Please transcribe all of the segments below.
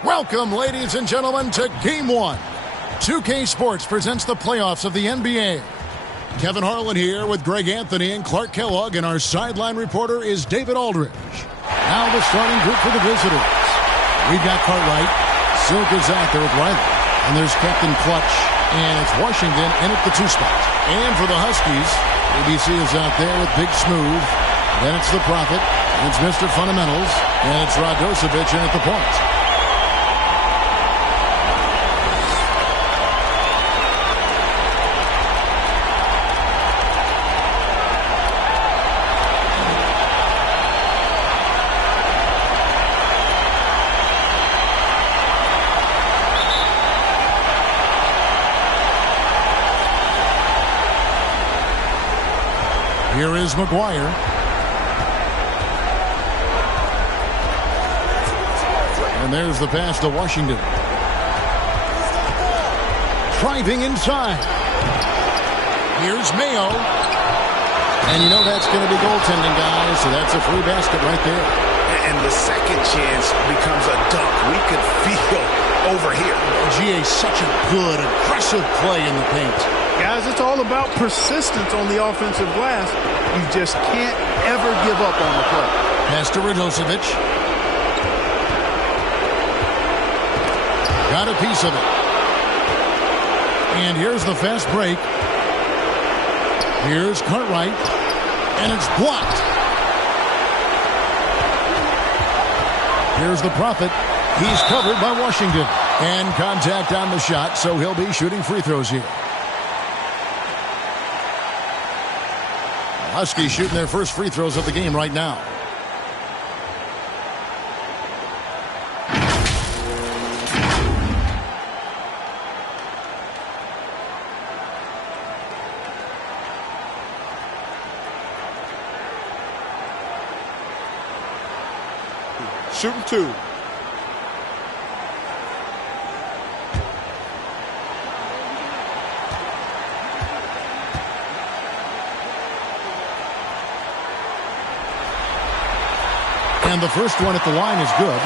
Welcome, ladies and gentlemen, to Game 1. 2K Sports presents the playoffs of the NBA. Kevin Harlan here with Greg Anthony and Clark Kellogg, and our sideline reporter is David Aldridge. Now the starting group for the visitors. We've got Cartwright, Silk is out there with Riley, and there's Captain Clutch, and it's Washington in at the 2 spot. And for the Huskies, ABC is out there with Big Smooth, then it's the Prophet, and it's Mr. Fundamentals, and it's Radosevic in at the point. Here is McGuire. And there's the pass to Washington. Driving inside. Here's Mayo. And you know that's going to be goaltending, guys, so that's a free basket right there. And the second chance becomes a dunk. We could feel over here. GA, such a good, aggressive play in the paint. Guys, it's all about persistence on the offensive glass. You just can't ever give up on the play. Pass to Radosevic. Got a piece of it. And here's the fast break. Here's Cartwright. And it's blocked. Here's the Prophet. He's covered by Washington. And contact on the shot, so he'll be shooting free throws here. Huskies shooting their first free throws of the game right now. Shooting 2. And the first one at the line is good.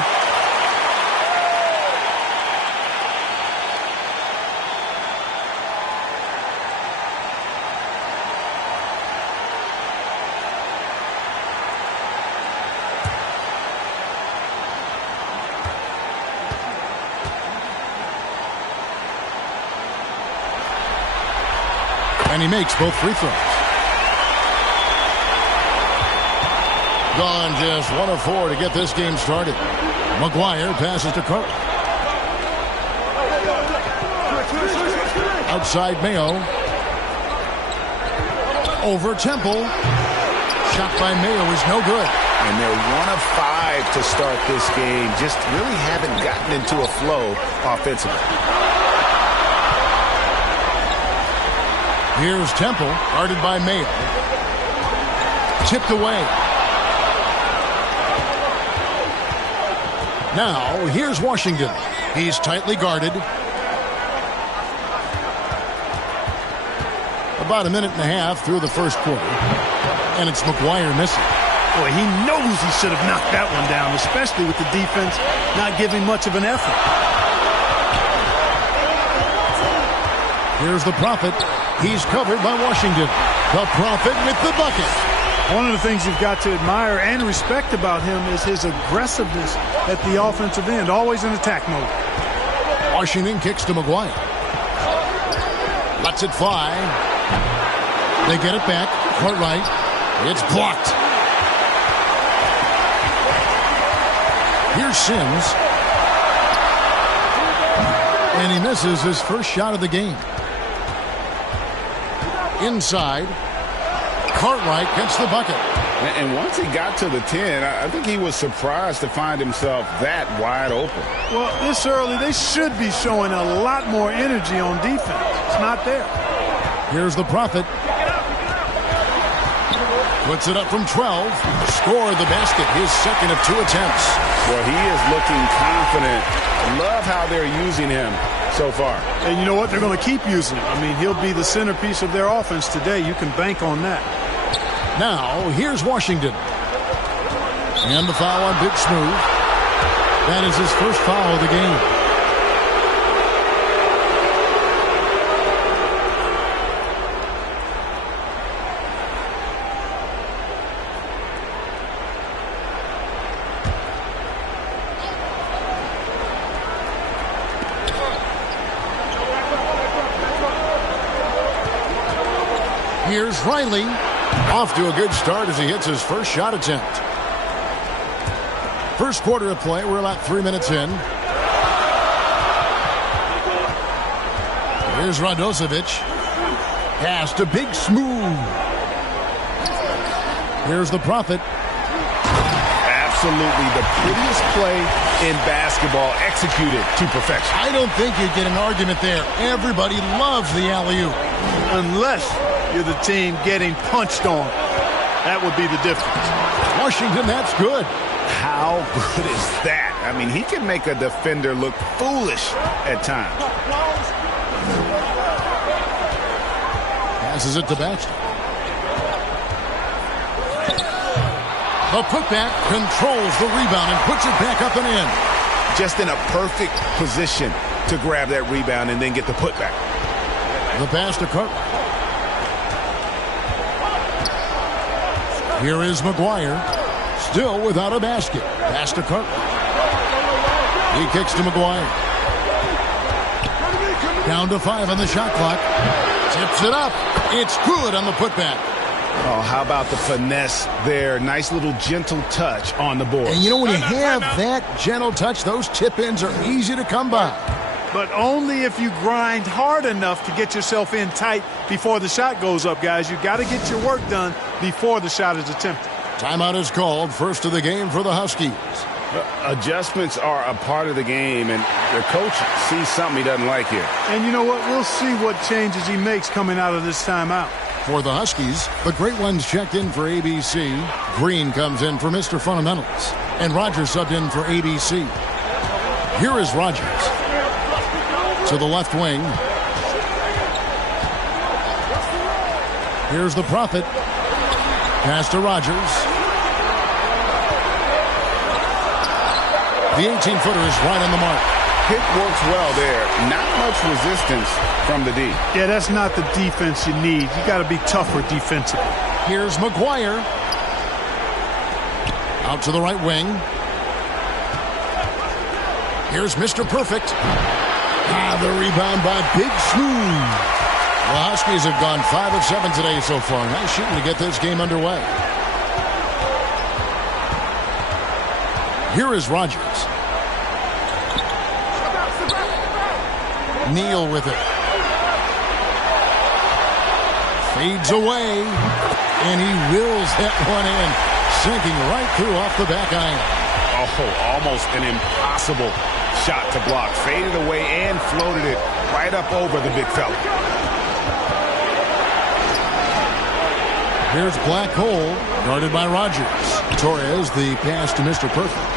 And he makes both free throws. Gone just 1 of 4 to get this game started. McGuire passes to Cook. Outside Mayo. Over Temple. Shot by Mayo is no good. And they're 1 of 5 to start this game. Just really haven't gotten into a flow offensively. Here's Temple, guarded by Mayo. Tipped away. Now, here's Washington. He's tightly guarded. About a minute and a half through the first quarter. And it's McGuire missing. Boy, he knows he should have knocked that one down, especially with the defense not giving much of an effort. Here's the Prophet. He's covered by Washington. The Prophet with the bucket. One of the things you've got to admire and respect about him is his aggressiveness at the offensive end, always in attack mode. Washington kicks to McGuire. Lets it fly. They get it back. Cartwright. It's blocked. Here's Sims. And he misses his first shot of the game. Inside. Cartwright gets the bucket. And once he got to the 10, I think he was surprised to find himself that wide open. Well, this early, they should be showing a lot more energy on defense. It's not there. Here's the Prophet. Puts it up from 12. Scored the basket, his second of 2 attempts. Well, he is looking confident. Love how they're using him so far. And you know what? They're going to keep using him. I mean, he'll be the centerpiece of their offense today. You can bank on that. Now, here's Washington. And the foul on Big Smooth. That is his first foul of the game. Here's Riley. Off to a good start as he hits his first shot attempt. First quarter of play. We're about 3 minutes in. Here's Radosevic. Pass to Big Smooth. Here's the Prophet. Absolutely the prettiest play in basketball, executed to perfection. I don't think you'd get an argument there. Everybody loves the alley-oop. Unless you're the team getting punched on. That would be the difference. Washington, that's good. How good is that? I mean, he can make a defender look foolish at times. Passes it to Baxter. The putback controls the rebound and puts it back up and in. Just in a perfect position to grab that rebound and then get the putback. The pass to Cartwright. Here is McGuire. Still without a basket. Pass to Cartwright. He kicks to McGuire. Down to 5 on the shot clock. Tips it up. It's good on the putback. Oh, how about the finesse there? Nice little gentle touch on the board. And you know, when you have that gentle touch, those tip-ins are easy to come by. But only if you grind hard enough to get yourself in tight before the shot goes up, guys. You got to get your work done before the shot is attempted. Timeout is called. First of the game for the Huskies. Adjustments are a part of the game, and the coach sees something he doesn't like here. And you know what? We'll see what changes he makes coming out of this timeout. For the Huskies, the great ones checked in for ABC. Green comes in for Mr. Fundamentals. And Rogers subbed in for ABC. Here is Rogers. To the left wing. Here's the Prophet. Pass to Rogers. The 18-footer is right on the mark. Pick works well there. Not much resistance from the D. Yeah, that's not the defense you need. You got to be tougher defensively. Here's McGuire. Out to the right wing. Here's Mr. Perfect. The rebound by Big Smooth. The Huskies have gone 5 of 7 today so far. Nice shooting to get this game underway. Here is Rogers. Neal with it. Fades away. And he wills that one in. Sinking right through off the back iron. Oh, almost an impossible shot to block. Faded away and floated it right up over the big fella. Here's Black Hole, guarded by Rogers. Torres, the pass to Mr. Perfect.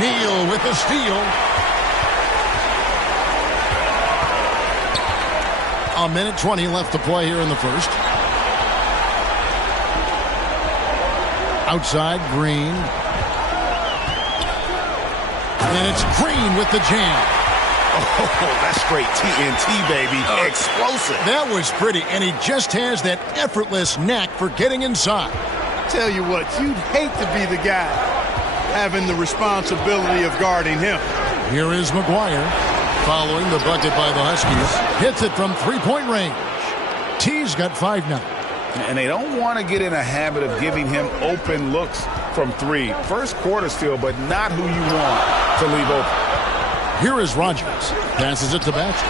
Neal with the steal. A minute 20 left to play here in the first. Outside, Green. And it's Green with the jam. Oh, that's straight TNT, baby. Explosive. That was pretty, and he just has that effortless knack for getting inside. Tell you what, you'd hate to be the guy having the responsibility of guarding him. Here is McGuire, following the bucket by the Huskies. Hits it from three-point range. T's got 5 now. And they don't want to get in a habit of giving him open looks from 3. First quarter still, but not who you want to leave open. Here is Rogers. Passes it to Baxter.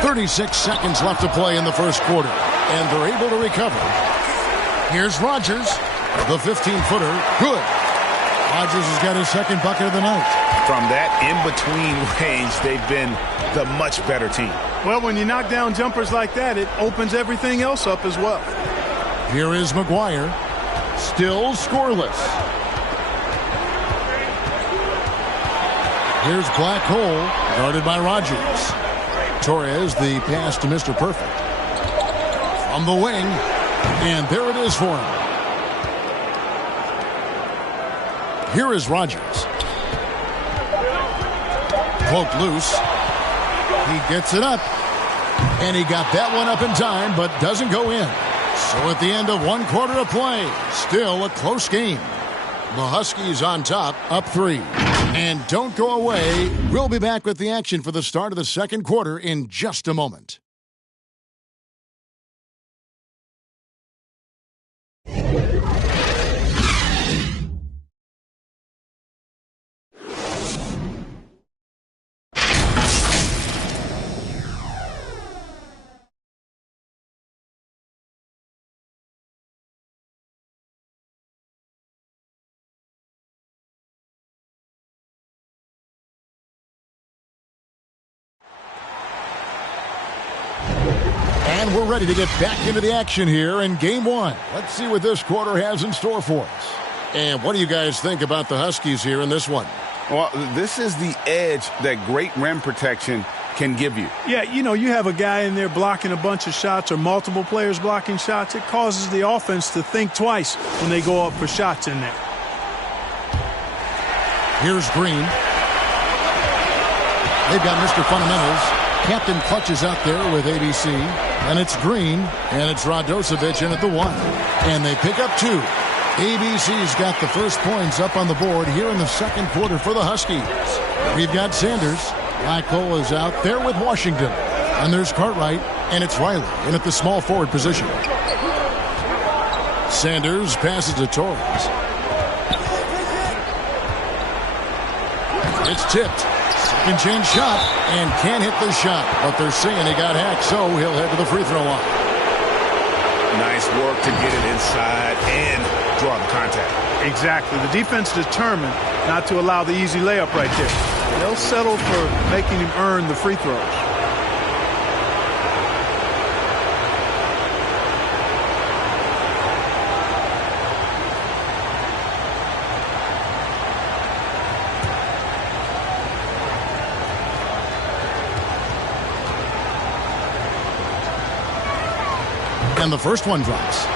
36 seconds left to play in the first quarter. And they're able to recover. Here's Rogers. The 15-footer. Good. Rogers has got his second bucket of the night. From that in-between range, they've been the much better team. Well, when you knock down jumpers like that, it opens everything else up as well. Here is McGuire. Still scoreless. Here's Black Hole, guarded by Rogers. Torres, the pass to Mr. Perfect. From the wing, and there it is for him. Here is Rogers. Poked loose. He gets it up. And he got that one up in time, but doesn't go in. So at the end of 1 quarter of play, still a close game. The Huskies on top, up 3. And don't go away. We'll be back with the action for the start of the second quarter in just a moment. And we're ready to get back into the action here in Game 1. Let's see what this quarter has in store for us. And what do you guys think about the Huskies here in this one? Well, this is the edge that great rim protection can give you. Yeah, you have a guy in there blocking a bunch of shots or multiple players blocking shots. It causes the offense to think twice when they go up for shots in there. Here's Green. They've got Mr. Fundamentals. Captain Clutch is out there with ABC. And it's Green, and it's Radosevic in at the 1. And they pick up 2. ABC's got the first points up on the board here in the second quarter for the Huskies. We've got Sanders. Blackwell is out there with Washington. And there's Cartwright, and it's Riley in at the small forward position. Sanders passes to Torres. It's tipped. Second chance shot, and can't hit the shot. But they're saying he got hacked, so he'll head to the free throw line. Nice work to get it inside and draw the contact. Exactly. The defense determined not to allow the easy layup right there. They'll settle for making him earn the free throws. And the first one drops.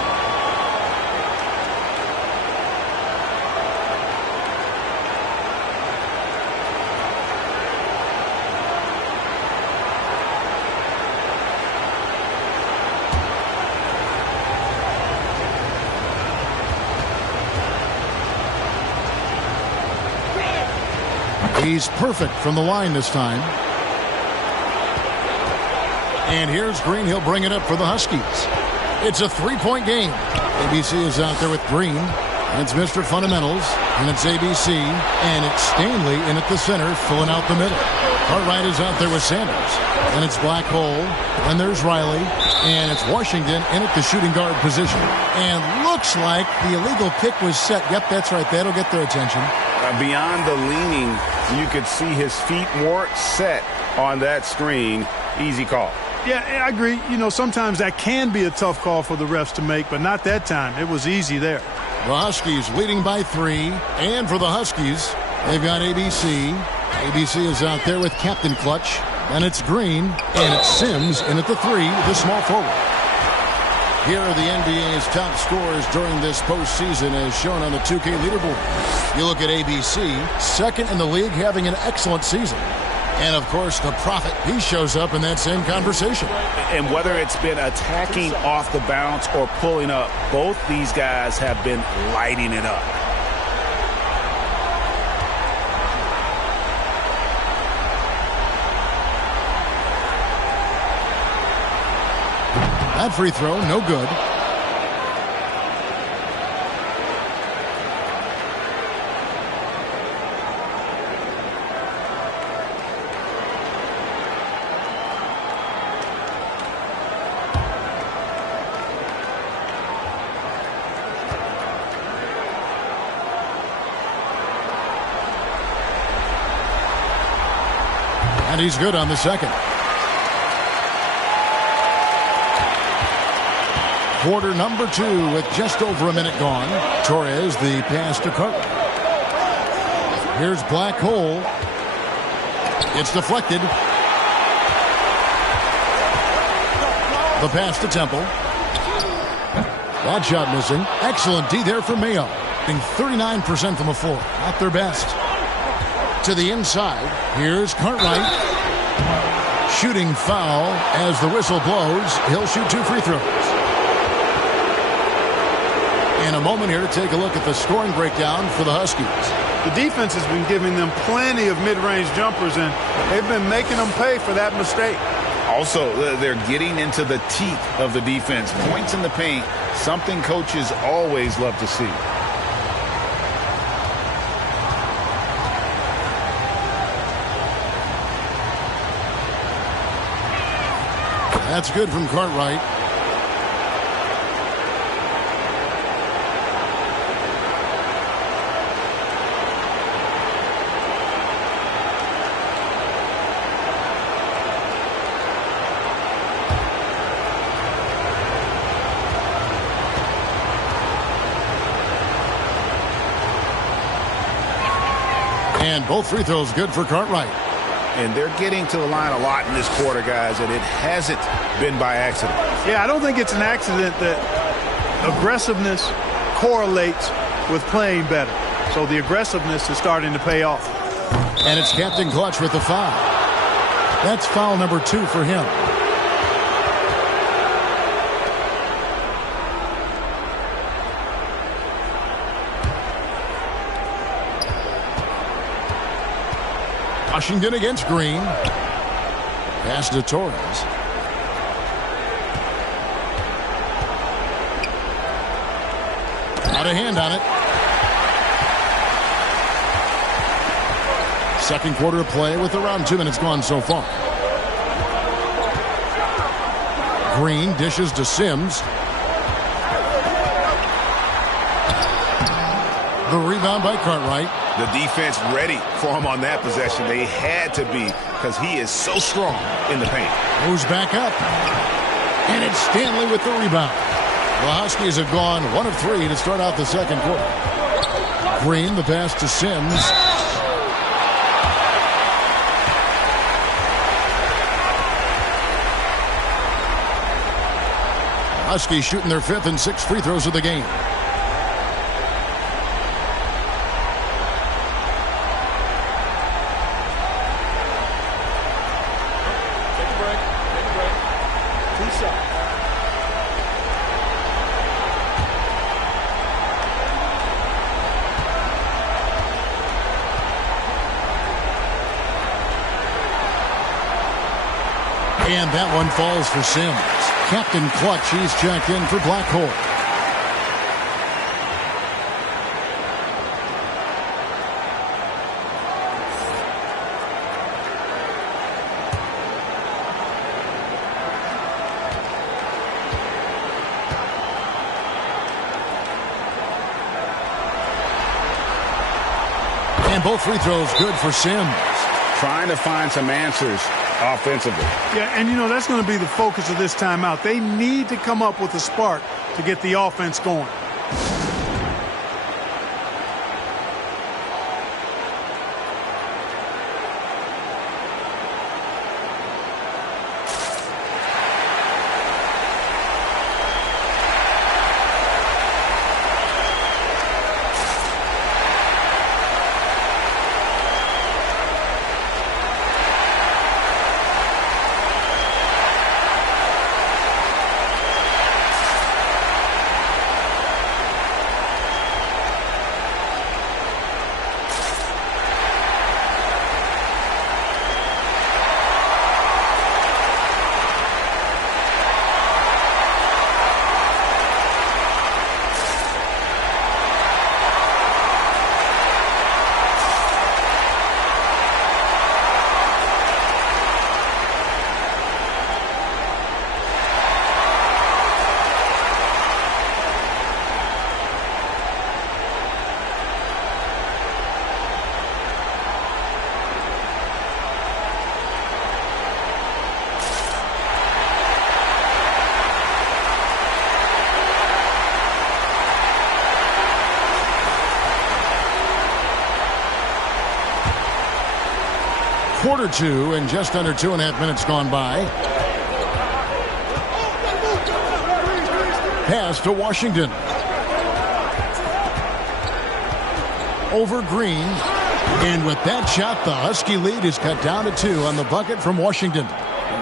He's perfect from the line this time. And here's Green. He'll bring it up for the Huskies. It's a three-point game. ABC is out there with Green. And it's Mr. Fundamentals. And it's ABC. And it's Stanley in at the center, filling out the middle. Cartwright is out there with Sanders. And it's Blackhole. And there's Riley. And it's Washington in at the shooting guard position. And looks like the illegal pick was set. Yep, that's right. That'll get their attention. Beyond the leaning, you could see his feet more set on that screen. Easy call. Yeah, I agree. Sometimes that can be a tough call for the refs to make, but not that time. It was easy there. The Huskies leading by 3. And for the Huskies, they've got ABC. ABC is out there with Captain Clutch. And it's Green. And it's Sims in at the 3, the small forward. Here are the NBA's top scorers during this postseason as shown on the 2K leaderboard. You look at ABC, second in the league, having an excellent season. And, of course, the Prophet, he shows up in that same conversation. And whether it's been attacking off the bounce or pulling up, both these guys have been lighting it up. That free throw, no good. And he's good on the second. Quarter number 2 with just over a minute gone. Torres, the pass to Cartwright. Here's Blackhole. It's deflected. The pass to Temple. That shot missing. Excellent D there for Mayo. Being 39% from the floor. Not their best. To the inside. Here's Cartwright. Shooting foul as the whistle blows. He'll shoot 2 free throws. In a moment here, take a look at the scoring breakdown for the Huskies. The defense has been giving them plenty of mid-range jumpers, and they've been making them pay for that mistake. Also, they're getting into the teeth of the defense. Points in the paint, something coaches always love to see. That's good from Cartwright. And both free throws good for Cartwright. And they're getting to the line a lot in this quarter, guys, and it hasn't been by accident. Yeah, I don't think it's an accident that aggressiveness correlates with playing better. So the aggressiveness is starting to pay off. And it's Captain Clutch with the foul. That's foul number 2 for him. Washington against Green. Pass to Torres. Out of hand on it. Second quarter of play with around 2 minutes gone so far. Green dishes to Sims. The rebound by Cartwright. The defense ready for him on that possession. They had to be because he is so strong in the paint. Moves back up. And it's Stanley with the rebound. The Huskies have gone 1 of 3 to start out the second quarter. Green, the pass to Sims. Huskies shooting their 5th and 6th free throws of the game. And that one falls for Sims. Captain Clutch, he's checked in for Black Hole. And both free throws good for Sims. Trying to find some answers offensively. Yeah, and you know, that's going to be the focus of this timeout. They need to come up with a spark to get the offense going. Quarter 2 and just under 2.5 minutes gone by. Pass to Washington. Over Green. And with that shot, the Husky lead is cut down to 2 on the bucket from Washington.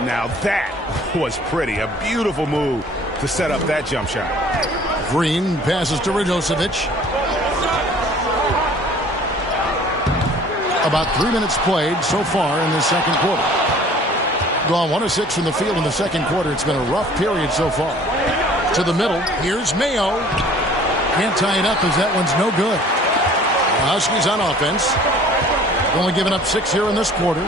Now that was pretty. A beautiful move to set up that jump shot. Green passes to Radosevic. About 3 minutes played so far in the second quarter. Gone 1 of 6 from the field in the second quarter. It's been a rough period so far. To the middle. Here's Mayo. Can't tie it up as that one's no good. The Huskies on offense. Only giving up 6 here in this quarter.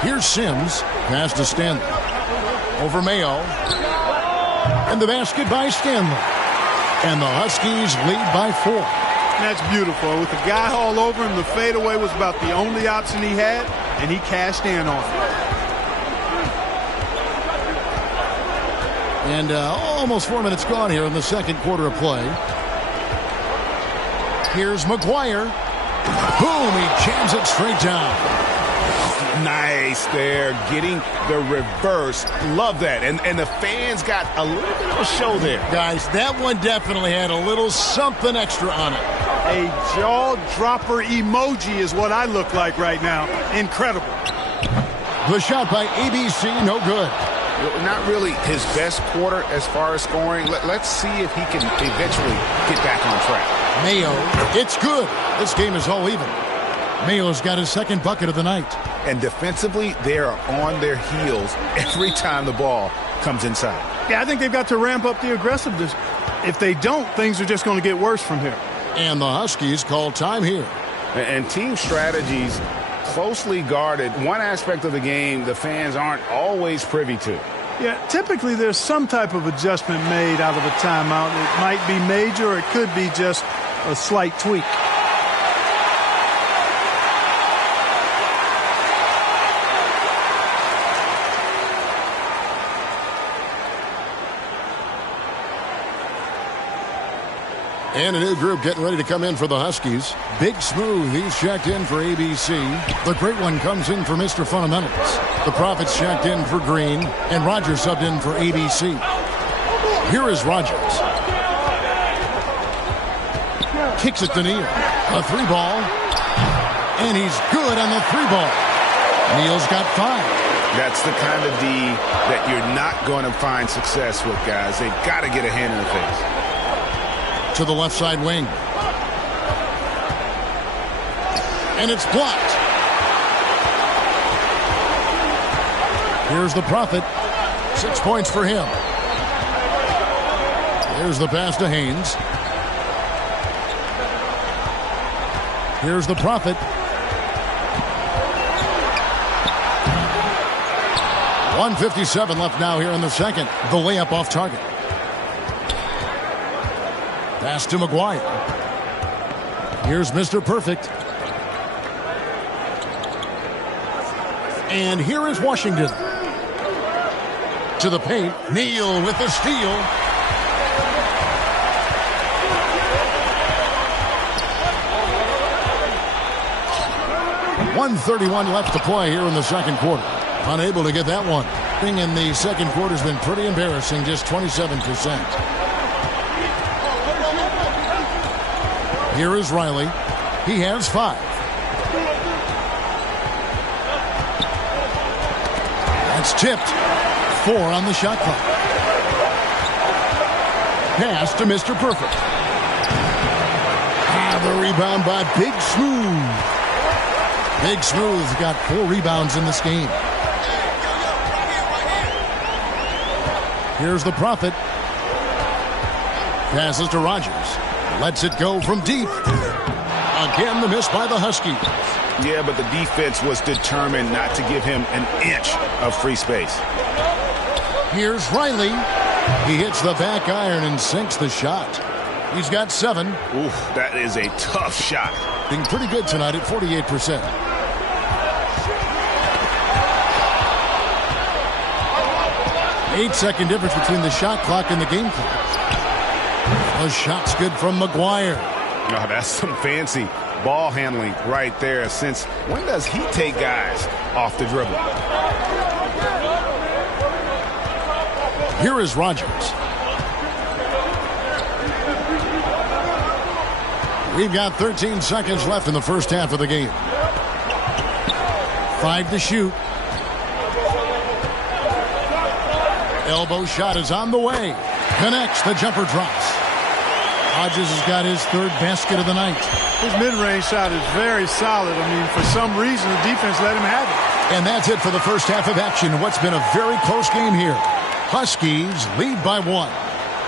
Here's Sims. Pass to Stanley. Over Mayo. And the basket by Stanley. And the Huskies lead by 4. That's beautiful. With the guy all over him, the fadeaway was about the only option he had, and he cashed in on it. And almost 4 minutes gone here in the second quarter of play. Here's McGuire. Boom, he jams it straight down. Nice there, getting the reverse. Love that. And the fans got a little bit of a show there. Guys, that one definitely had a little something extra on it. A jaw-dropper emoji is what I look like right now. Incredible. The shot by ABC, no good. Not really his best quarter as far as scoring. Let's see if he can eventually get back on track. Mayo, it's good. This game is all even. Mayo's got his second bucket of the night. And defensively, they are on their heels every time the ball comes inside. Yeah, I think they've got to ramp up the aggressiveness. If they don't, things are just going to get worse from here. And the Huskies call time here. And team strategies closely guarded. One aspect of the game the fans aren't always privy to. Yeah, typically there's some type of adjustment made out of a timeout. It might be major or it could be just a slight tweak. And a new group getting ready to come in for the Huskies. Big Smooth, he's checked in for ABC. The Great One comes in for Mr. Fundamentals. The Prophet's checked in for Green. And Rogers subbed in for ABC. Here is Rogers. Kicks it to Neal. A 3-ball. And he's good on the 3-ball. Neal's got 5. That's the kind of D that you're not going to find success with, guys. They've got to get a hand in the face. To the left side wing. And it's blocked. Here's the Prophet. 6 points for him. Here's the pass to Haynes. Here's the Prophet. 1:57 left now here in the second. The layup off target. Pass to McGuire. Here's Mr. Perfect. And here is Washington. To the paint. Neal with the steal. .131 left to play here in the second quarter. Unable to get that one. Thing in the second quarter has been pretty embarrassing, just 27%. Here is Riley. He has 5. That's tipped. 4 on the shot clock. Pass to Mr. Perfect. The rebound by Big Smooth. Big Smooth's got 4 rebounds in this game. Here's the Prophet. Passes to Rogers. Lets it go from deep. Again, the miss by the Huskies. Yeah, but the defense was determined not to give him an inch of free space. Here's Riley. He hits the back iron and sinks the shot. He's got 7. Oof, that is a tough shot. Being pretty good tonight at 48%. Eight-second difference between the shot clock and the game clock. The shot's good from McGuire. Oh, that's some fancy ball handling right there. Since when does he take guys off the dribble? Here is Rogers. We've got 13 seconds left in the first half of the game. 5 to shoot. Elbow shot is on the way. Connects. The jumper drops. Hodges has got his third basket of the night. His mid-range shot is very solid. I mean, for some reason, the defense let him have it. And that's it for the first half of action. What's been a very close game here. Huskies lead by 1.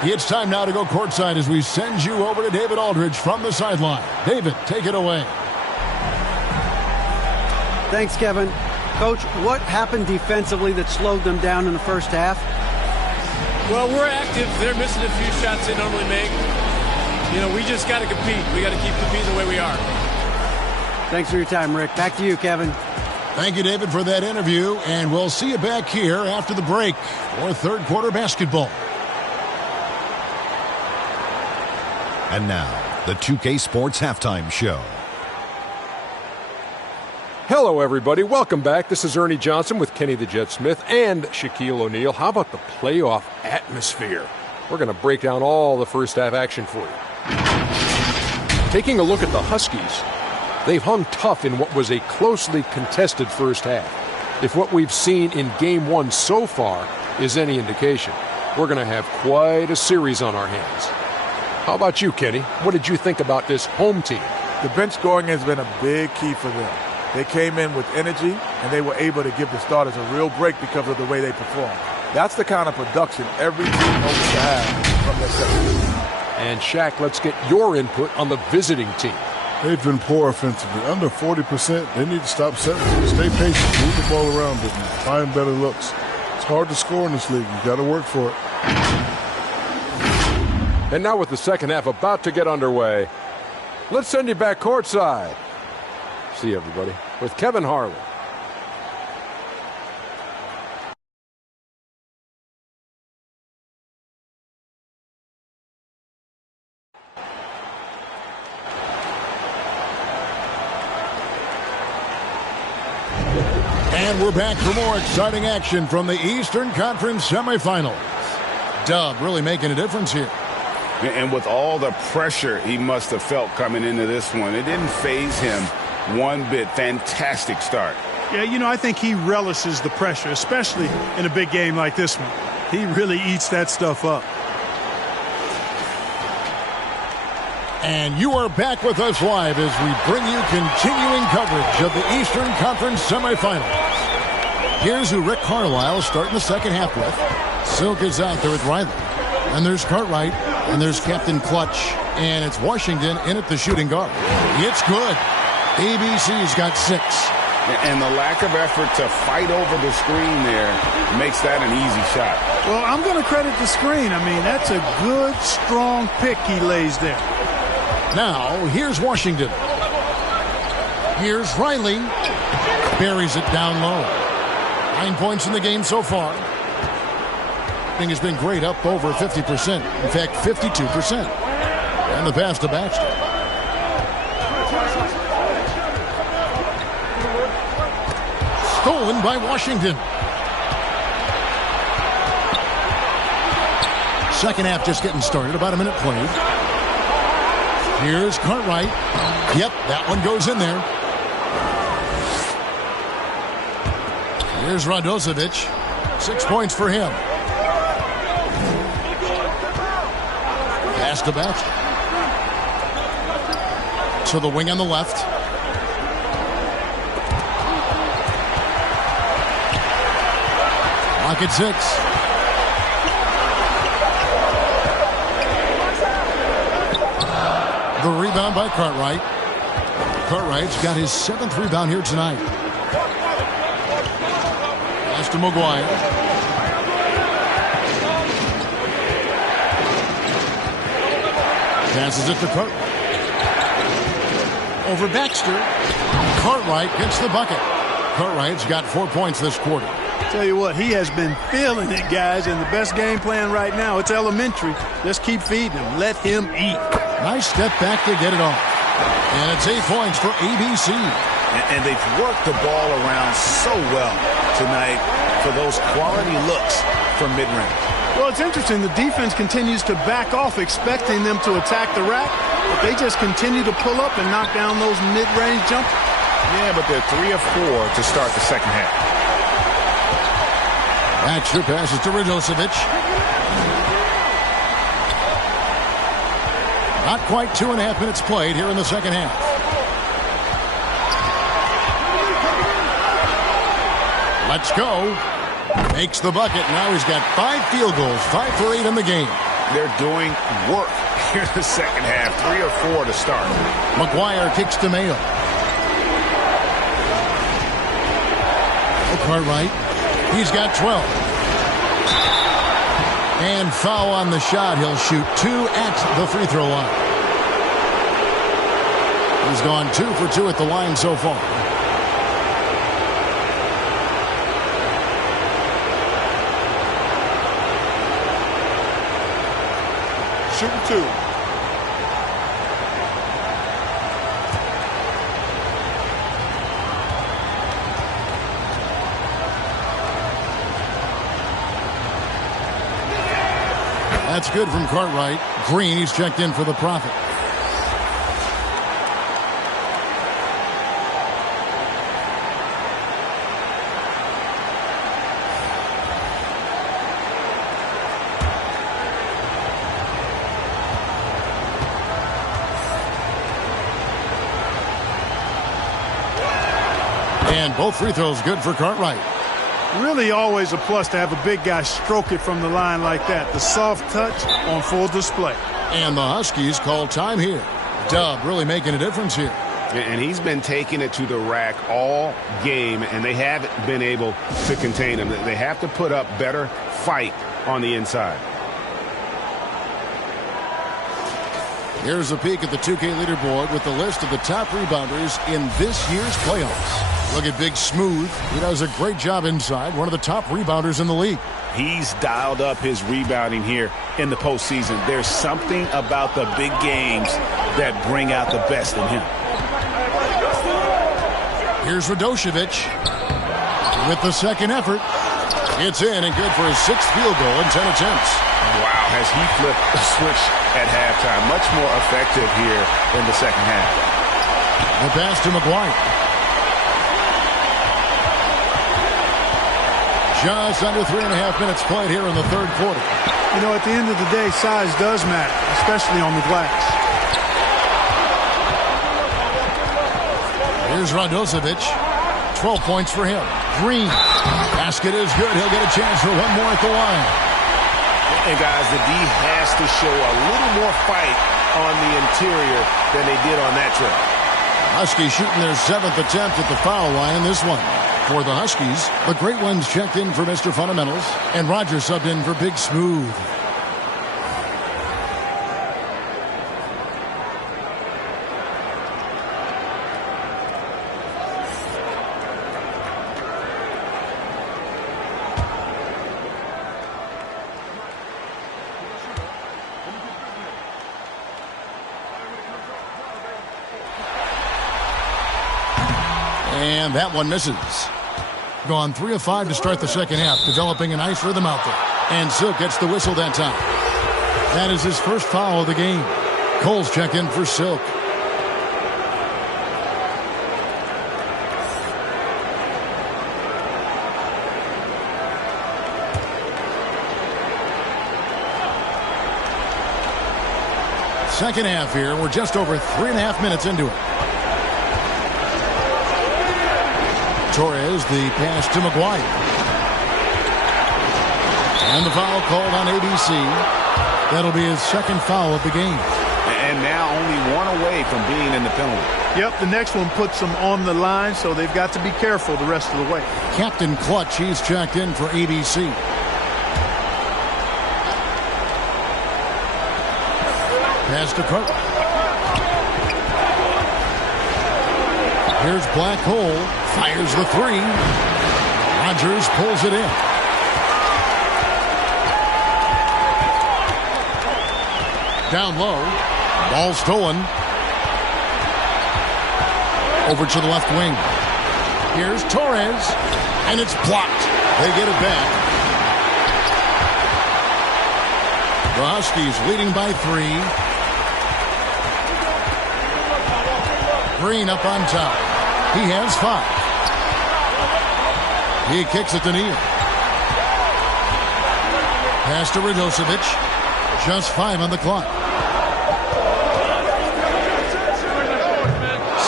It's time now to go courtside as we send you over to David Aldridge from the sideline. David, take it away. Thanks, Kevin. Coach, what happened defensively that slowed them down in the first half? Well, we're active. They're missing a few shots they normally make. You know, we just got to compete. We got to keep competing the way we are. Thanks for your time, Rick. Back to you, Kevin. Thank you, David, for that interview. And we'll see you back here after the break for third quarter basketball. And now, the 2K Sports Halftime Show. Hello, everybody. Welcome back. This is Ernie Johnson with Kenny the Jet Smith and Shaquille O'Neal. How about the playoff atmosphere? We're going to break down all the first half action for you. Taking a look at the Huskies, they've hung tough in what was a closely contested first half. If what we've seen in Game 1 so far is any indication, we're going to have quite a series on our hands. How about you, Kenny? What did you think about this home team? The bench scoring has been a big key for them. They came in with energy, and they were able to give the starters a real break because of the way they performed. That's the kind of production every team hopes to have from their section. And Shaq, let's get your input on the visiting team. They've been poor offensively. Under 40%. They need to stop settling. Stay patient. Move the ball around and find better looks. It's hard to score in this league. You got to work for it. And now with the second half about to get underway, let's send you back courtside. See you, everybody, with Kevin Harlan. And we're back for more exciting action from the Eastern Conference semifinals. Dub really making a difference here. And with all the pressure he must have felt coming into this one, it didn't faze him one bit. Fantastic start. Yeah, you know, I think he relishes the pressure, especially in a big game like this one. He really eats that stuff up. And you are back with us live as we bring you continuing coverage of the Eastern Conference semifinals. Here's who Rick Carlisle starting the second half with. Silk is out there with Riley. And there's Cartwright. And there's Captain Clutch. And it's Washington in at the shooting guard. It's good. ABC's got 6. And the lack of effort to fight over the screen there makes that an easy shot. Well, I'm going to credit the screen. I mean, that's a good, strong pick he lays there. Now, here's Washington. Here's Riley. Buries it down low. 9 points in the game so far. Thing has been great, up over 50%. In fact, 52%. And the pass to Baxter. Stolen by Washington. Second half just getting started. About a minute played. Here's Cartwright. Yep, that one goes in there. Here's Radosevic. 6 points for him. Pass to Baxter. To the wing on the left. Lock at 6. The rebound by Cartwright. Cartwright's got his 7th rebound here tonight. Pass to McGuire. Passes it to Cartwright. Over Baxter. Cartwright gets the bucket. Cartwright's got 4 points this quarter. Tell you what, he has been feeling it, guys, and the best game plan right now, it's elementary. Just keep feeding him. Let him eat. Nice step back to get it off. And it's 8 points for ABC. And they've worked the ball around so well tonight for those quality looks from mid-range. Well, it's interesting. The defense continues to back off, expecting them to attack the rack, but they just continue to pull up and knock down those mid-range jumpers. Yeah, but they're 3 of 4 to start the second half. Baxter passes to Radosevic. Not quite 2.5 minutes played here in the second half. Let's go. Makes the bucket. Now he's got 5 field goals, 5 for 8 in the game. They're doing work here in the second half. 3 or 4 to start. McGuire kicks to Mayo. Cartwright. He's got 12. And foul on the shot. He'll shoot 2 at the free throw line. He's gone 2 for 2 at the line so far. Shooting 2. That's good from Cartwright. Green, he's checked in for the Prophet. And both free throws good for Cartwright. Really always a plus to have a big guy stroke it from the line like that. The soft touch on full display. And the Huskies call time here. Dub really making a difference here. And he's been taking it to the rack all game, and they haven't been able to contain him. They have to put up better fight on the inside. Here's a peek at the 2K leaderboard with the list of the top rebounders in this year's playoffs. Look at Big Smooth. He does a great job inside. One of the top rebounders in the league. He's dialed up his rebounding here in the postseason. There's something about the big games that bring out the best in him. Here's Radosevic with the second effort. It's in and good for his 6th field goal in 10 attempts. Wow, has he flipped the switch at halftime. Much more effective here in the second half. The pass to McGuire. Just under 3.5 minutes played here in the third quarter. You know, at the end of the day, size does matter, especially on the glass. Here's Radosevic. 12 points for him. Green. Basket is good. He'll get a chance for one more at the line. And guys, the D has to show a little more fight on the interior than they did on that trip. Huskies shooting their 7th attempt at the foul line. This one. For the Huskies, the great ones checked in for Mr. Fundamentals, and Roger subbed in for Big Smooth. And that one misses. Gone 3 of 5 to start the second half, developing a nice rhythm out there. And Silk gets the whistle that time. That is his first foul of the game. Cole's check in for Silk. Second half here. We're just over 3.5 minutes into it. Torres, the pass to McGuire. And the foul called on ABC. That'll be his second foul of the game. And now only one away from being in the penalty. Yep, the next one puts them on the line, so they've got to be careful the rest of the way. Captain Clutch, he's checked in for ABC. Pass to Cook. Here's Black Hole. Fires the 3. Rogers pulls it in. Down low. Ball stolen. Over to the left wing. Here's Torres. And it's blocked. They get it back. The Huskies leading by 3. Green up on top. He has 5. He kicks it to Neal. Pass to Radosevic. Just 5 on the clock.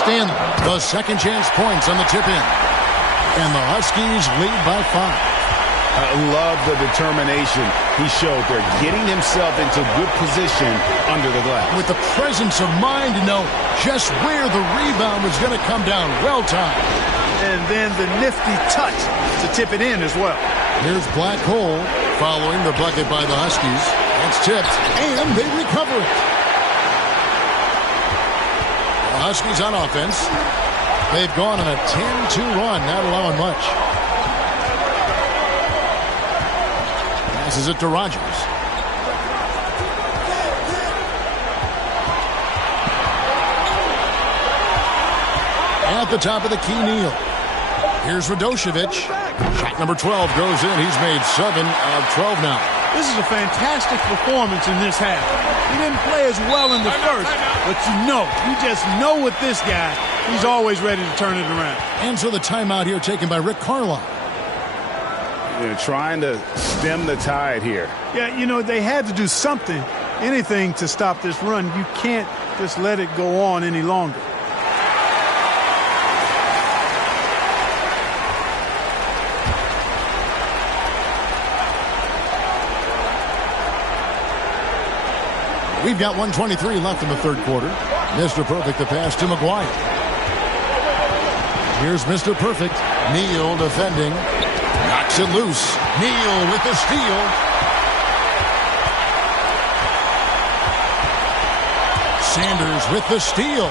Stanley, the second chance points on the tip in. And the Huskies lead by 5. I love the determination he showed there, getting himself into good position under the glass. With the presence of mind to know just where the rebound was going to come down. Well timed. And then the nifty touch to tip it in as well. Here's Black Hole following the bucket by the Huskies. It's tipped, and they recover it. The Huskies on offense. They've gone on a 10-2 run, not allowing much. Passes it to Rogers. At the top of the key, Neal. Here's Radosevic. Shot number 12 goes in. He's made 7 of 12 now. This is a fantastic performance in this half. He didn't play as well in the first, but you just know with this guy, he's always ready to turn it around. And so the timeout here taken by Rick Carlisle. They're trying to stem the tide here. Yeah, they had to do something, anything to stop this run. You can't just let it go on any longer. We've got 1:23 left in the third quarter. Mr. Perfect, the pass to McGuire. Here's Mr. Perfect. Neal defending. Knocks it loose. Neal with the steal. Sanders with the steal.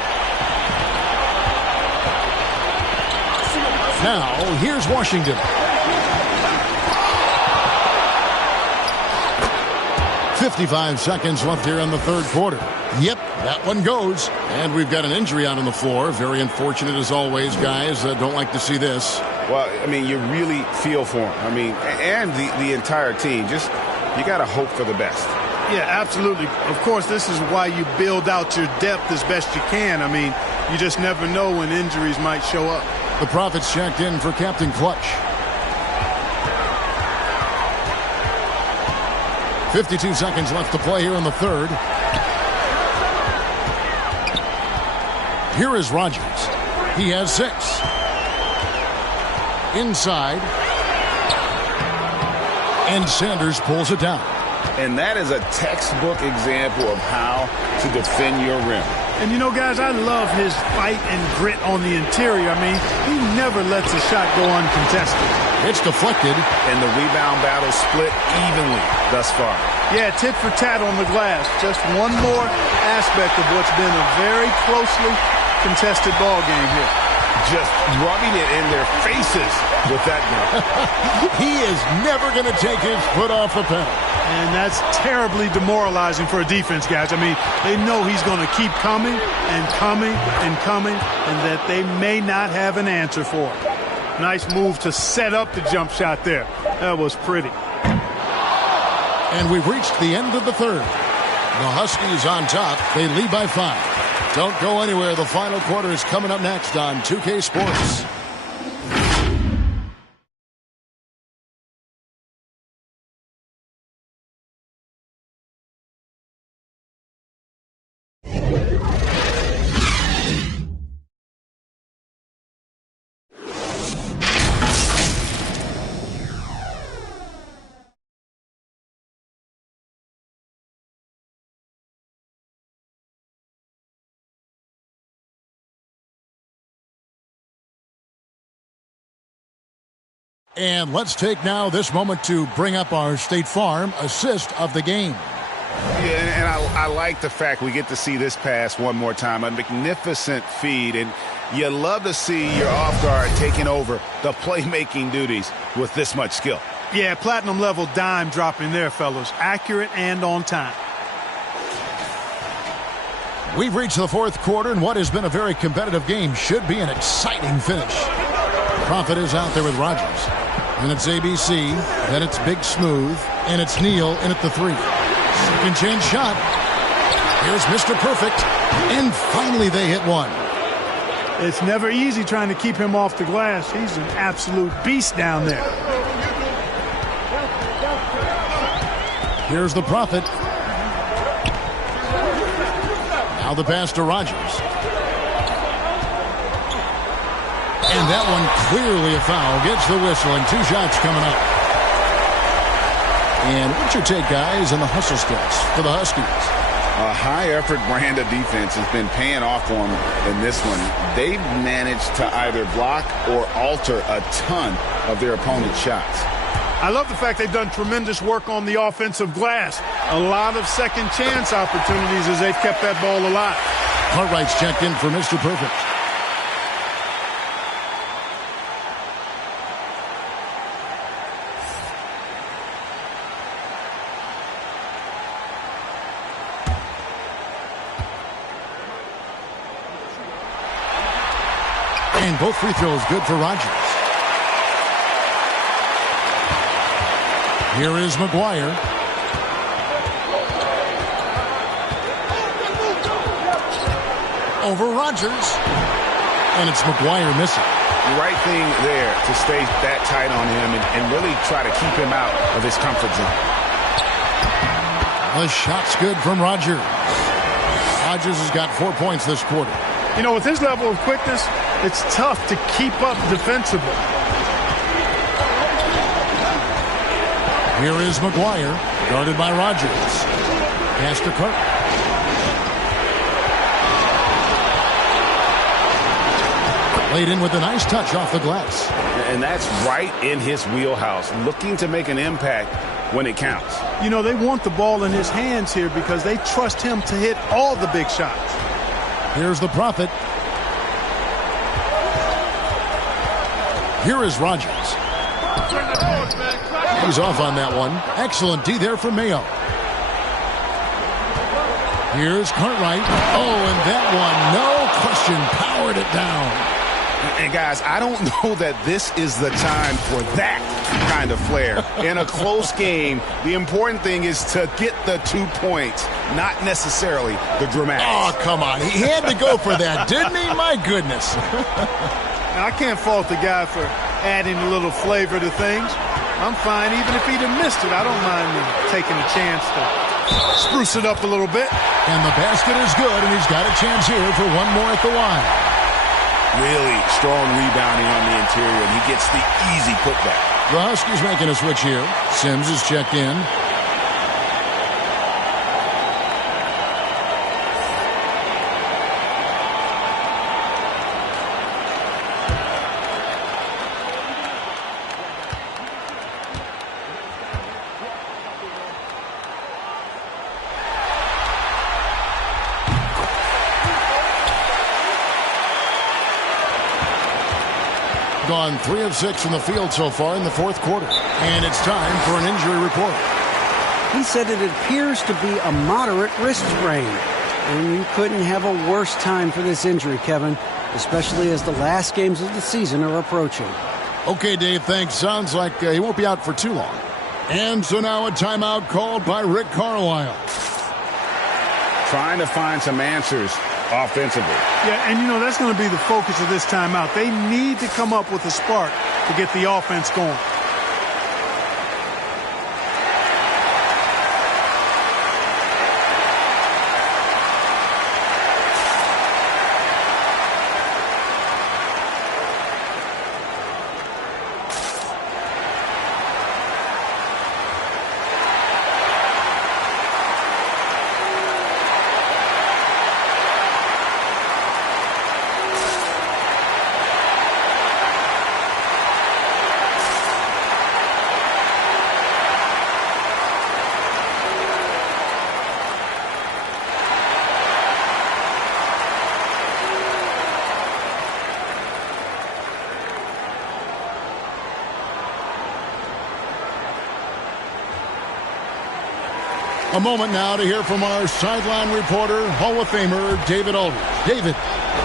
Now, here's Washington. 55 seconds left here in the third quarter. Yep, that one goes. And we've got an injury out on the floor. Very unfortunate as always, guys. Don't like to see this. Well, I mean, you really feel for him. I mean, and the entire team. Just, you got to hope for the best. Yeah, absolutely. Of course, this is why you build out your depth as best you can. I mean, you just never know when injuries might show up. The Profits checked in for Captain Clutch. 52 seconds left to play here in the third. Here is Rogers. He has 6. Inside. And Sanders pulls it down. And that is a textbook example of how to defend your rim. And guys, I love his fight and grit on the interior. I mean, he never lets a shot go uncontested. It's deflected. And the rebound battle split evenly thus far. Yeah, tit for tat on the glass. Just one more aspect of what's been a very closely contested ball game here. Just rubbing it in their faces with that gun. He is never going to take his foot off the pedal. And that's terribly demoralizing for a defense, guys. I mean, they know he's going to keep coming and coming and coming, and that they may not have an answer for it. Nice move to set up the jump shot there. That was pretty. And we've reached the end of the third. The Huskies on top. They lead by 5. Don't go anywhere. The final quarter is coming up next on 2K Sports. And let's take now this moment to bring up our State Farm assist of the game. Yeah, and I like the fact we get to see this pass one more time. A magnificent feed, and you love to see your off guard taking over the playmaking duties with this much skill. Yeah, platinum level dime dropping there, fellas. Accurate and on time. We've reached the fourth quarter, and what has been a very competitive game should be an exciting finish. Profit is out there with Rogers. And it's ABC, then it's Big Smooth, and it's Neal in at the 3. Second chance shot. Here's Mr. Perfect. And finally they hit one. It's never easy trying to keep him off the glass. He's an absolute beast down there. Here's the Prophet. Now the pass to Rogers. And that one clearly a foul. Gets the whistle and 2 shots coming up. And what's your take, guys, on the hustle skills for the Huskies? A high-effort brand of defense has been paying off for them in this one. They've managed to either block or alter a ton of their opponent's shots. I love the fact they've done tremendous work on the offensive glass. A lot of second chance opportunities as they've kept that ball alive. Cartwright's checked in for Mr. Perfect. And both free throws good for Rogers. Here is McGuire. Over Rogers. And it's McGuire missing. The right thing there to stay that tight on him and really try to keep him out of his comfort zone. The shot's good from Rogers. Rogers has got 4 points this quarter. You know, with his level of quickness, it's tough to keep up defensively. Here is McGuire, guarded by Rogers. Pass to Kirk. Laid in with a nice touch off the glass. And that's right in his wheelhouse, looking to make an impact when it counts. You know, they want the ball in his hands here because they trust him to hit all the big shots. Here's the Prophet. Here is Rogers. He's off on that one. Excellent D there from Mayo. Here's Cartwright. Oh, and that one, no question, powered it down. And guys, I don't know that this is the time for that kind of flair. In a close game, the important thing is to get the 2 points, not necessarily the dramatics. Oh, come on. He had to go for that, didn't he? My goodness. Now, I can't fault the guy for adding a little flavor to things. I'm fine. Even if he'd have missed it, I don't mind taking a chance to spruce it up a little bit. And the basket is good, and he's got a chance here for one more at the line. Really strong rebounding on the interior, and he gets the easy putback. The Huskies making a switch here. Sims is checked in. Gone 3 of 6 from the field so far in the fourth quarter. And it's time for an injury report. He said it appears to be a moderate wrist sprain. And you couldn't have a worse time for this injury, Kevin, especially as the last games of the season are approaching. Okay, Dave, thanks. Sounds like he won't be out for too long. And so now a timeout called by Rick Carlisle. Trying to find some answers offensively. Yeah, and you know, that's going to be the focus of this timeout. They need to come up with a spark to get the offense going. A moment now to hear from our sideline reporter, Hall of Famer David Aldridge. David.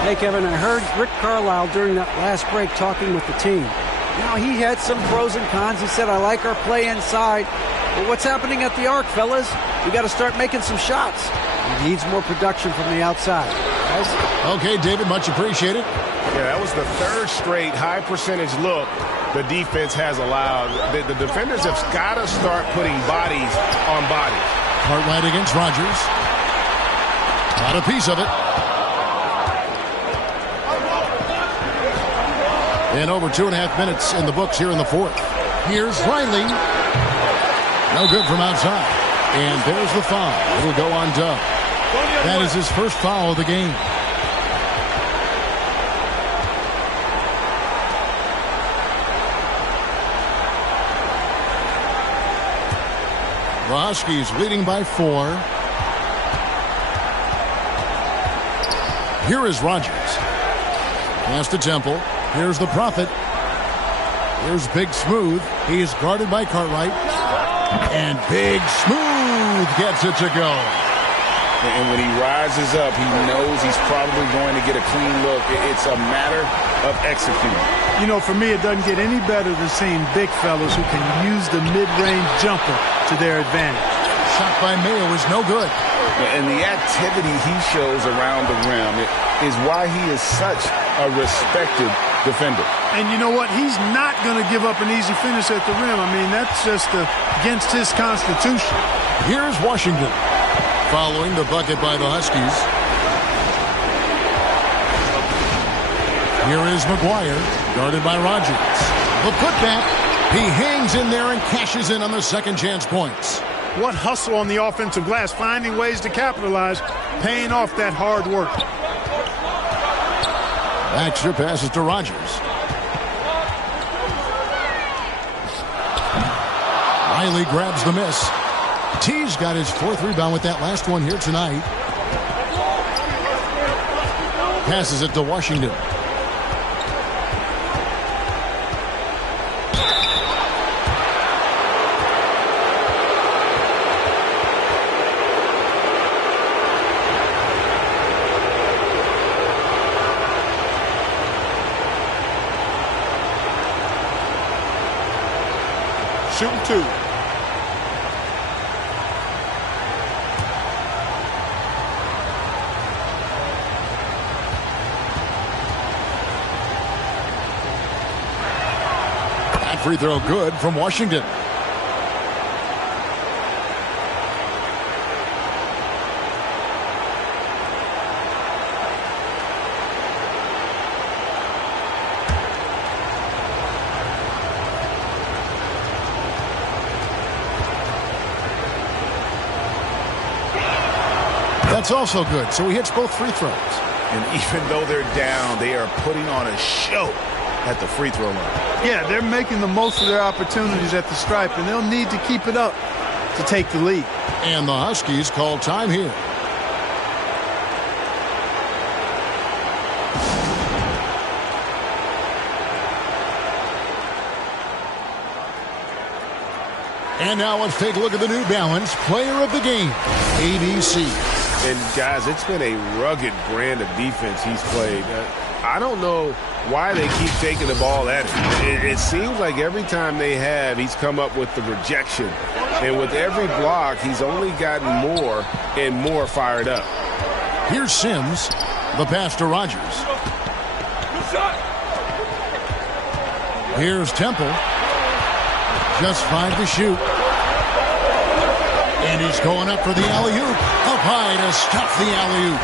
Hey, Kevin, I heard Rick Carlisle during that last break talking with the team. Now, he had some pros and cons. He said, I like our play inside, But what's happening at the arc, fellas? We got to start making some shots. He needs more production from the outside. Okay, David, much appreciated. Yeah, that was the third straight high percentage look the defense has allowed. The defenders have got to start putting bodies on bodies. Cartwright against Rogers. Got a piece of it. And over 2.5 minutes in the books here in the fourth. Here's Riley. No good from outside. And there's the foul. It'll go on Dub. That is his first foul of the game. The Huskies leading by 4. Here is Rogers. Pass to Temple. Here's the Prophet. Here's Big Smooth. He is guarded by Cartwright. And Big Smooth gets it to go. And when he rises up, he knows he's probably going to get a clean look. It's a matter of executing. You know, for me, it doesn't get any better than seeing big fellas who can use the mid-range jumper to their advantage. Shot by Mayo is no good. And the activity he shows around the rim is why he is such a respected defender. And you know what? He's not going to give up an easy finish at the rim. I mean, that's just against his constitution. Here's Washington. Following the bucket by the Huskies. Here is McGuire, guarded by Rogers. The putback. He hangs in there and cashes in on the second chance points. What hustle on the offensive glass, finding ways to capitalize, paying off that hard work. Baxter passes to Rogers. Riley grabs the miss. T's got his 4th rebound with that last one here tonight. Passes it to Washington. Shooting 2. That free throw good from Washington. That's also good. So he hits both free throws. And even though they're down, they are putting on a show at the free throw line. Yeah, they're making the most of their opportunities at the stripe, and they'll need to keep it up to take the lead. And the Huskies call time here. And now let's take a look at the New Balance Player of the Game, ABC. And, guys, it's been a rugged brand of defense he's played. I don't know why they keep taking the ball at him. It seems like every time they have, he's come up with the rejection. And with every block, he's only gotten more and more fired up. Here's Sims, the pass to Rogers. Here's Temple. Just 5 to shoot. And he's going up for the alley-oop. Up high to stuff the alley-oop.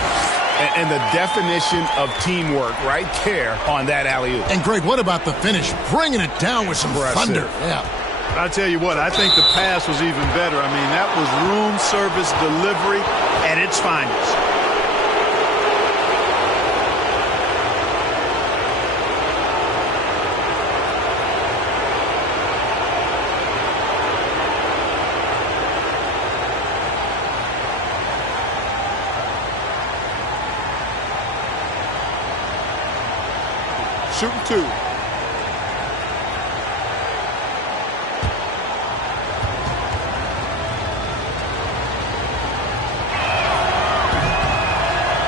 And the definition of teamwork right there on that alley-oop. And, Greg, what about the finish? Bringing it down with some thunder. Yeah. I tell you what, I think the pass was even better. I mean, that was room service delivery at its finest. Shooting 2.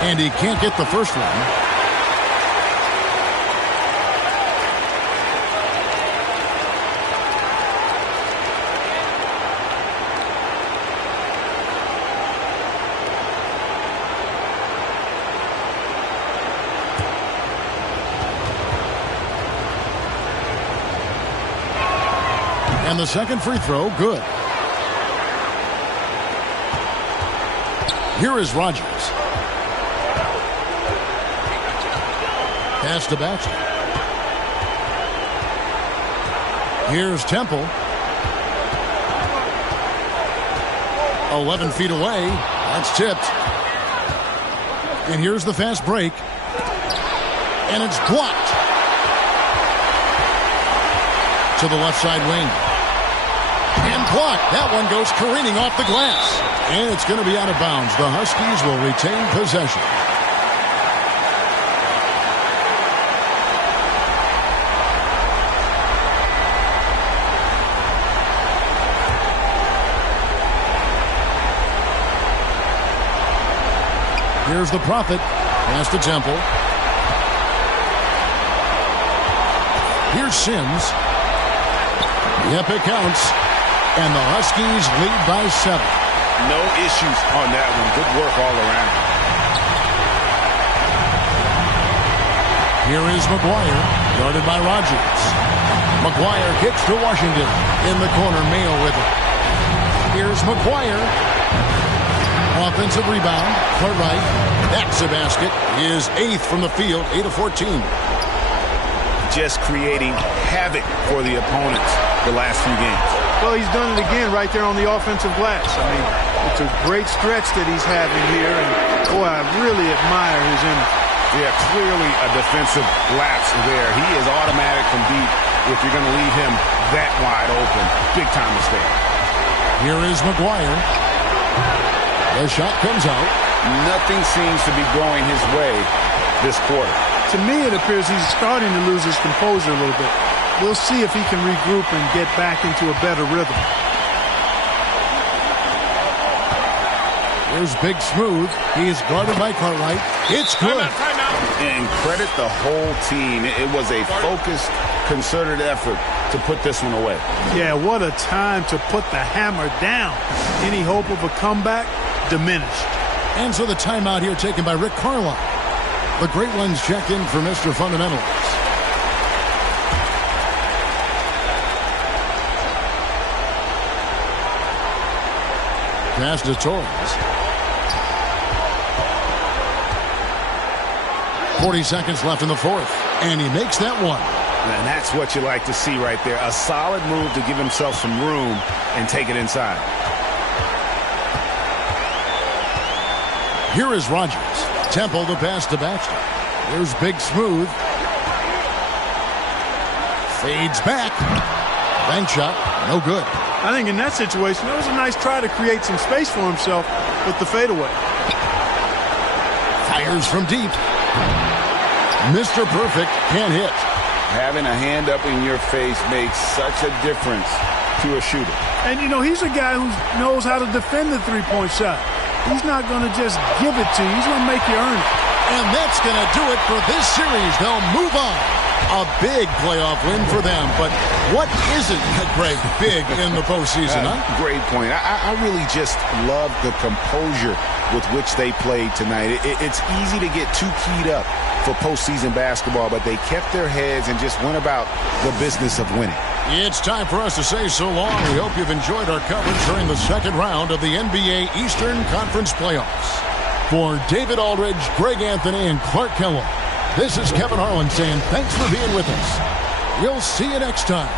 And he can't get the first one. And the second free throw, good. Here is Rogers. Pass to Batchelor. Here's Temple. 11 feet away. That's tipped. And here's the fast break. And it's blocked. To the left side wing. And blocked. That one goes careening off the glass. And it's going to be out of bounds. The Huskies will retain possession. Here's the Prophet. Pass to Temple. Here's Sims. Yep, it counts. And the Huskies lead by 7. No issues on that one. Good work all around. Here is McGuire, guarded by Rogers. McGuire kicks to Washington. In the corner, Mayo with it. Here's McGuire. Offensive rebound. Cartwright. That's a basket. His 8th from the field, 8 of 14. Just creating havoc for the opponents the last few games. Well, he's done it again right there on the offensive glass. I mean, it's a great stretch that he's having here, and boy, I really admire his energy. Yeah, clearly a defensive lapse there. He is automatic from deep if you're going to leave him that wide open. Big time mistake. Here is McGuire. The shot comes out. Nothing seems to be going his way this quarter. To me, it appears he's starting to lose his composure a little bit. We'll see if he can regroup and get back into a better rhythm. There's Big Smooth. He's guarded by Cartwright. It's good. Timeout. And credit the whole team. It was a focused, concerted effort to put this one away. Yeah, what a time to put the hammer down. Any hope of a comeback diminished. And so the timeout here taken by Rick Carlisle. The Great Ones check in for Mr. Fundamentals. Pass to Torres. 40 seconds left in the fourth. And he makes that one. And that's what you like to see right there. A solid move to give himself some room and take it inside. Here is Rogers. Temple to pass to Batchelor. Here's Big Smooth. Fades back. Bank shot. No good. I think in that situation, that was a nice try to create some space for himself with the fadeaway. Fires from deep. Mr. Perfect can't hit. Having a hand up in your face makes such a difference to a shooter. And, you know, he's a guy who knows how to defend the three-point shot. He's not going to just give it to you. He's going to make you earn it. And that's going to do it for this series. They'll move on. A big playoff win for them. But what isn't, Greg, big in the postseason, huh? Great point. I really just love the composure with which they played tonight. It's easy to get too keyed up for postseason basketball, but they kept their heads and just went about the business of winning. It's time for us to say so long. We hope you've enjoyed our coverage during the second round of the NBA Eastern Conference Playoffs. For David Aldridge, Greg Anthony, and Clark Kellogg, this is Kevin Harlan saying thanks for being with us. We'll see you next time.